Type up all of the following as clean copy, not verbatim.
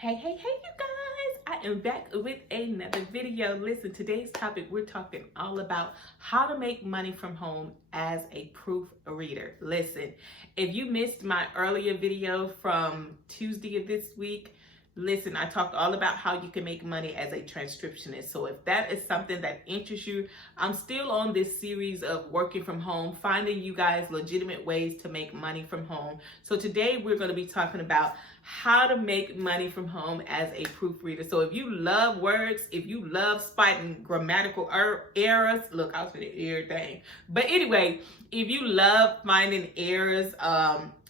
Hey, you guys, I am back with another video. Listen, today's topic, we're talking all about how to make money from home as a proofreader. Listen, if you missed my earlier video from Tuesday of this week, listen, I talked all about how you can make money as a transcriptionist. So if that is something that interests you, I'm still on this series of working from home, finding you guys legitimate ways to make money from home. So today we're going to be talking about how to make money from home as a proofreader. So if you love words, if you love spotting grammatical errors, look, I was going to everything. But anyway, if you love finding errors,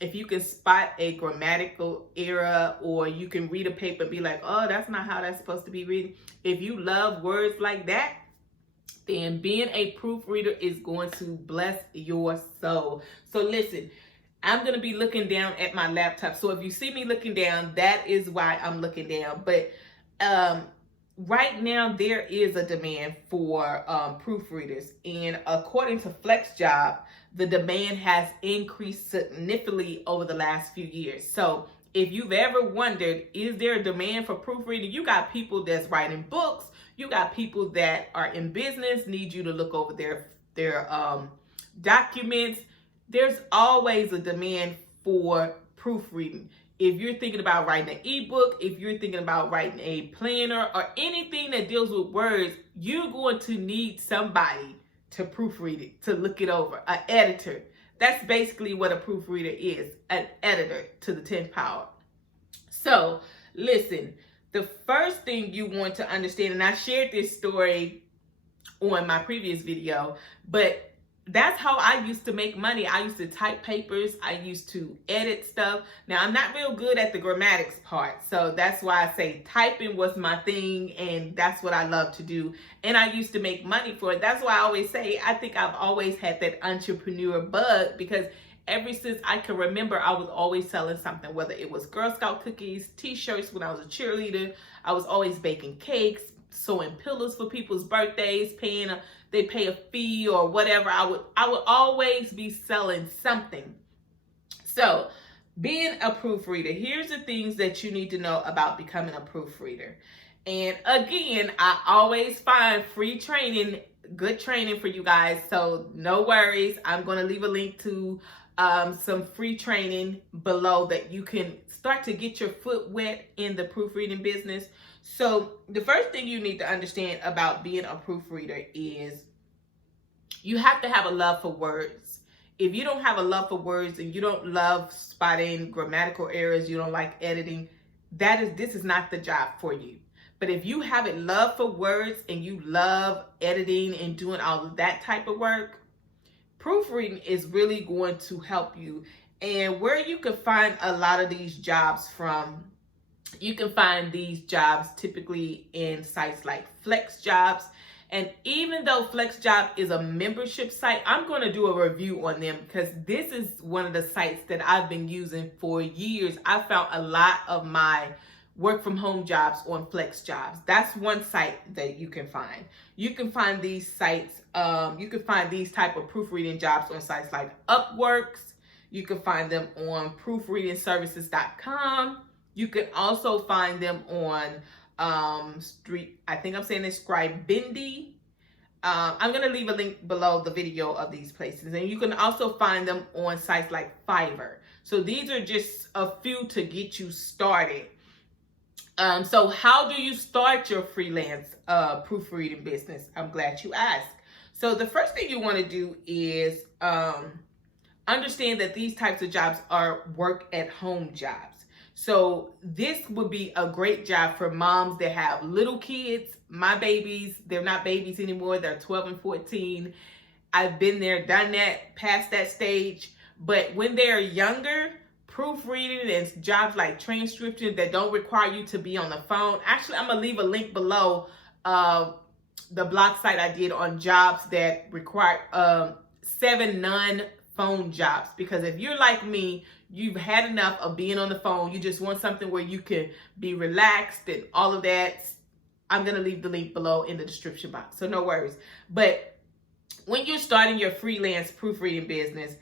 if you can spot a grammatical error, or you can read a paper and be like, oh, that's not how that's supposed to be written. If you love words like that, then being a proofreader is going to bless your soul. So listen, I'm going to be looking down at my laptop. So if you see me looking down, that is why I'm looking down. But right now, there is a demand for proofreaders. And according to FlexJob, the demand has increased significantly over the last few years. So if you've ever wondered, is there a demand for proofreading? You got people that's writing books. You got people that are in business, need you to look over their documents. There's always a demand for proofreading. If you're thinking about writing an ebook, if you're thinking about writing a planner or anything that deals with words, you're going to need somebody to proofread it, to look it over, an editor. That's basically what a proofreader is, an editor to the 10th power. So listen, the first thing you want to understand, and I shared this story on my previous video, but that's how I used to make money. I used to type papers. I used to edit stuff. Now, I'm not real good at the grammatics part. So that's why I say typing was my thing, and that's what I love to do. And I used to make money for it. That's why I always say, I think I've always had that entrepreneur bug, because ever since I can remember, I was always selling something, whether it was Girl Scout cookies, t-shirts when I was a cheerleader. I was always baking cakes, sewing pillows for people's birthdays, they pay a fee or whatever. I would always be selling something. So being a proofreader, here's the things that you need to know about becoming a proofreader. And again, I always find free training, good training for you guys. So no worries. I'm going to leave a link to some free training below that you can start to get your foot wet in the proofreading business. So the first thing you need to understand about being a proofreader is you have to have a love for words. If you don't have a love for words and you don't love spotting grammatical errors, you don't like editing, this is not the job for you. But if you have a love for words and you love editing and doing all of that type of work, proofreading is really going to help you. And where you can find a lot of these jobs from, you can find these jobs typically in sites like FlexJobs. And even though FlexJob is a membership site, I'm going to do a review on them, because this is one of the sites that I've been using for years. I found a lot of my work from home jobs on FlexJobs. That's one site that you can find. You can find these sites, you can find these type of proofreading jobs on sites like Upworks. You can find them on proofreadingservices.com. You can also find them on Scribindi. I'm going to leave a link below the video of these places. And you can also find them on sites like Fiverr. So these are just a few to get you started. So how do you start your freelance proofreading business? I'm glad you asked. So the first thing you want to do is understand that these types of jobs are work at home jobs. So this would be a great job for moms that have little kids. My babies, they're not babies anymore. They're 12 and 14. I've been there, done that, past that stage. But when they're younger, proofreading and jobs like transcription that don't require you to be on the phone. Actually, I'm going to leave a link below the blog site I did on jobs that require 7 non-phone jobs. Because if you're like me, you've had enough of being on the phone. You just want something where you can be relaxed and all of that. I'm going to leave the link below in the description box, so no worries. But when you're starting your freelance proofreading business,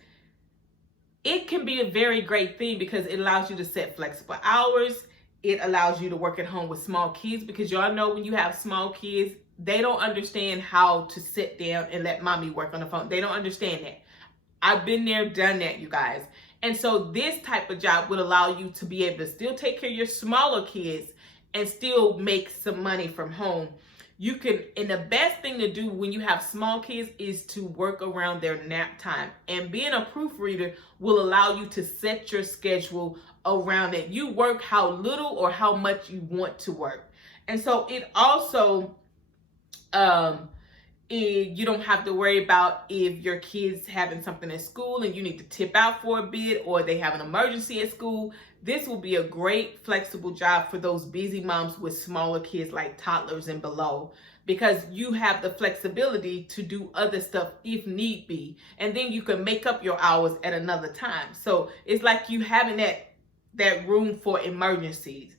it can be a very great thing because it allows you to set flexible hours. it allows you to work at home with small kids, because y'all know when you have small kids, they don't understand how to sit down and let mommy work on the phone. They don't understand that. I've been there, done that, you guys. And so this type of job would allow you to be able to still take care of your smaller kids and still make some money from home. You can, and the best thing to do when you have small kids is to work around their nap time. And being a proofreader will allow you to set your schedule around it. You work how little or how much you want to work. And so it also, you don't have to worry about if your kids having something at school and you need to tip out for a bit, or they have an emergency at school. This will be a great flexible job for those busy moms with smaller kids like toddlers and below, because you have the flexibility to do other stuff if need be. And then you can make up your hours at another time. So it's like you having that room for emergencies.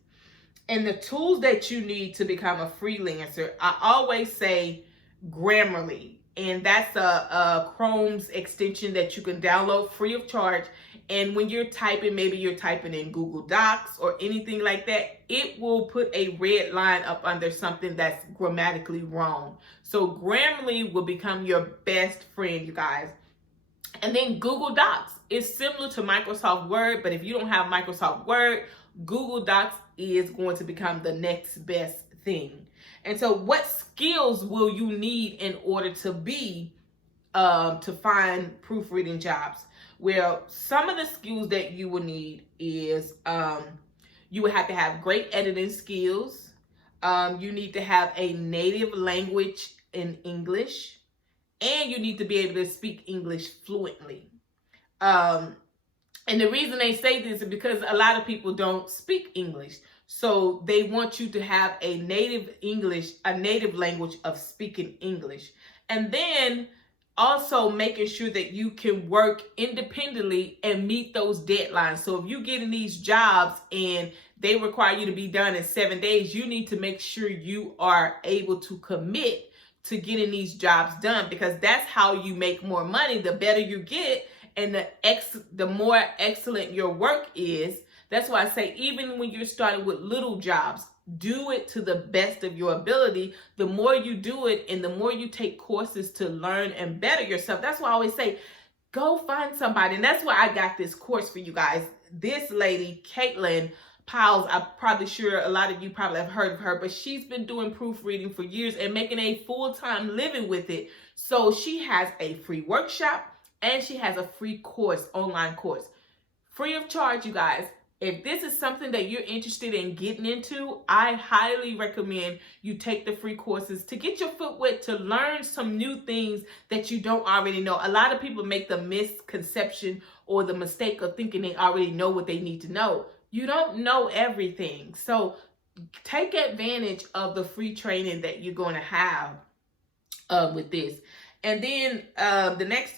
And the tools that you need to become a freelancer, I always say Grammarly, and that's a Chrome's extension that you can download free of charge. And when you're typing, maybe you're typing in Google Docs or anything like that, it will put a red line up under something that's grammatically wrong. So Grammarly will become your best friend, you guys. And then Google Docs is similar to Microsoft Word, but if you don't have Microsoft Word, Google Docs is going to become the next best thing. And so what skills will you need in order to be, to find proofreading jobs? Well, some of the skills that you will need is, you would have to have great editing skills. You need to have a native language in English, and you need to be able to speak English fluently. And the reason they say this is because a lot of people don't speak English. So they want you to have a native language of speaking English. And then also making sure that you can work independently and meet those deadlines. So if you get in these jobs and they require you to be done in 7 days, you need to make sure you are able to commit to getting these jobs done, because that's how you make more money. The better you get and the more excellent your work is. That's why I say, even when you're starting with little jobs, do it to the best of your ability. The more you do it and the more you take courses to learn and better yourself. That's why I always say, go find somebody. And that's why I got this course for you guys. This lady, Caitlin Powell, I'm probably sure a lot of you probably have heard of her, but she's been doing proofreading for years and making a full-time living with it. So she has a free workshop and she has a free course, online course, free of charge, you guys. If this is something that you're interested in getting into, I highly recommend you take the free courses to get your foot wet, to learn some new things that you don't already know. A lot of people make the misconception or the mistake of thinking they already know what they need to know. You don't know everything. So take advantage of the free training that you're going to have with this. And then the next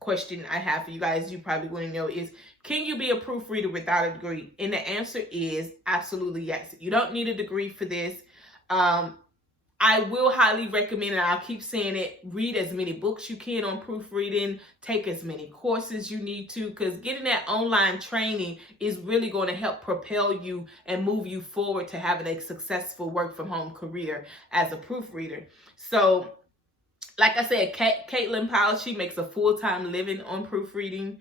question I have for you guys, you probably want to know is, can you be a proofreader without a degree? And the answer is absolutely yes. You don't need a degree for this. I will highly recommend, and I'll keep saying it, read as many books you can on proofreading, take as many courses you need to, because getting that online training is really going to help propel you and move you forward to having a successful work from home career as a proofreader. So, like I said, Caitlin Powell, she makes a full-time living on proofreading.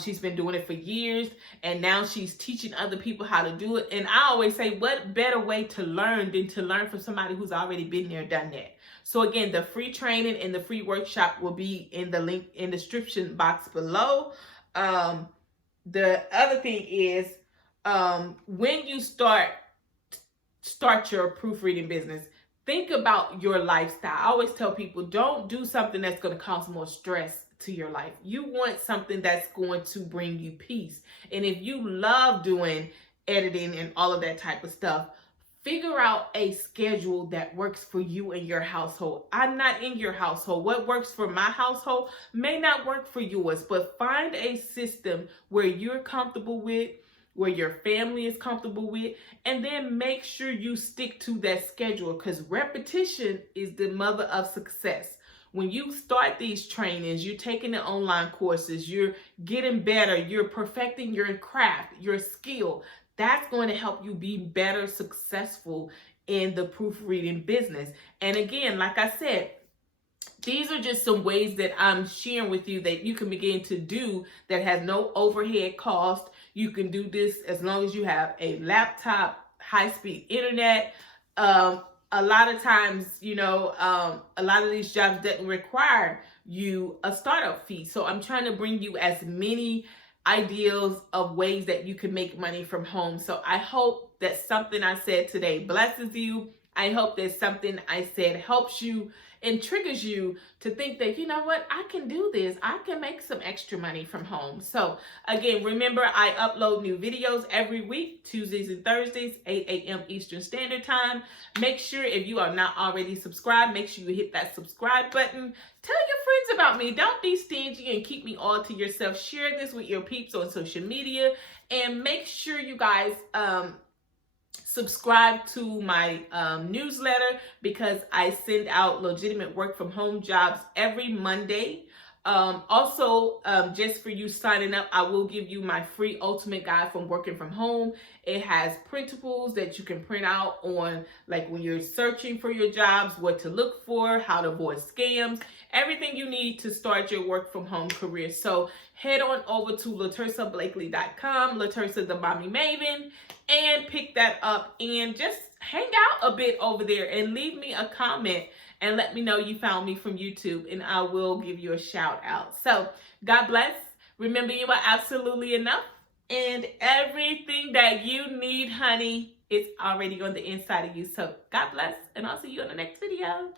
She's been doing it for years, and now she's teaching other people how to do it. And I always say, what better way to learn than to learn from somebody who's already been there, done that. So again, the free training and the free workshop will be in the link in the description box below. The other thing is, when you start your proofreading business, think about your lifestyle. I always tell people, don't do something that's going to cause more stress to your life. You want something that's going to bring you peace. And if you love doing editing and all of that type of stuff, figure out a schedule that works for you and your household. I'm not in your household. What works for my household may not work for yours, but find a system where you're comfortable with, where your family is comfortable with, and then make sure you stick to that schedule, because repetition is the mother of success. When you start these trainings, you're taking the online courses, you're getting better, you're perfecting your craft, your skill. That's going to help you be better successful in the proofreading business. And again, like I said, these are just some ways that I'm sharing with you that you can begin to do that has no overhead cost. You can do this as long as you have a laptop, high-speed internet. A lot of times, a lot of these jobs doesn't require you a startup fee. So I'm trying to bring you as many ideas of ways that you can make money from home. So I hope that something I said today blesses you. I hope that something I said helps you and triggers you to think that, you know what, I can do this. I can make some extra money from home. So again, remember, I upload new videos every week, Tuesdays and Thursdays, 8 a.m. Eastern Standard Time. Make sure, if you are not already subscribed, make sure you hit that subscribe button. Tell your friends about me. Don't be stingy and keep me all to yourself. Share this with your peeps on social media. And make sure you guys subscribe to my newsletter, because I send out legitimate work from home jobs every Monday. Also, just for you signing up, I will give you my free ultimate guide from working from home. It has printables that you can print out on, like when you're searching for your jobs, what to look for, how to avoid scams, everything you need to start your work from home career. So head on over to LaTersaBlakely.com, LaTersa the Mommy Maven, and pick that up and just hang out a bit over there and leave me a comment and let me know you found me from YouTube, and I will give you a shout out. So God bless. Remember, you are absolutely enough, and everything that you need, honey, is already on the inside of you. So God bless, and I'll see you in the next video.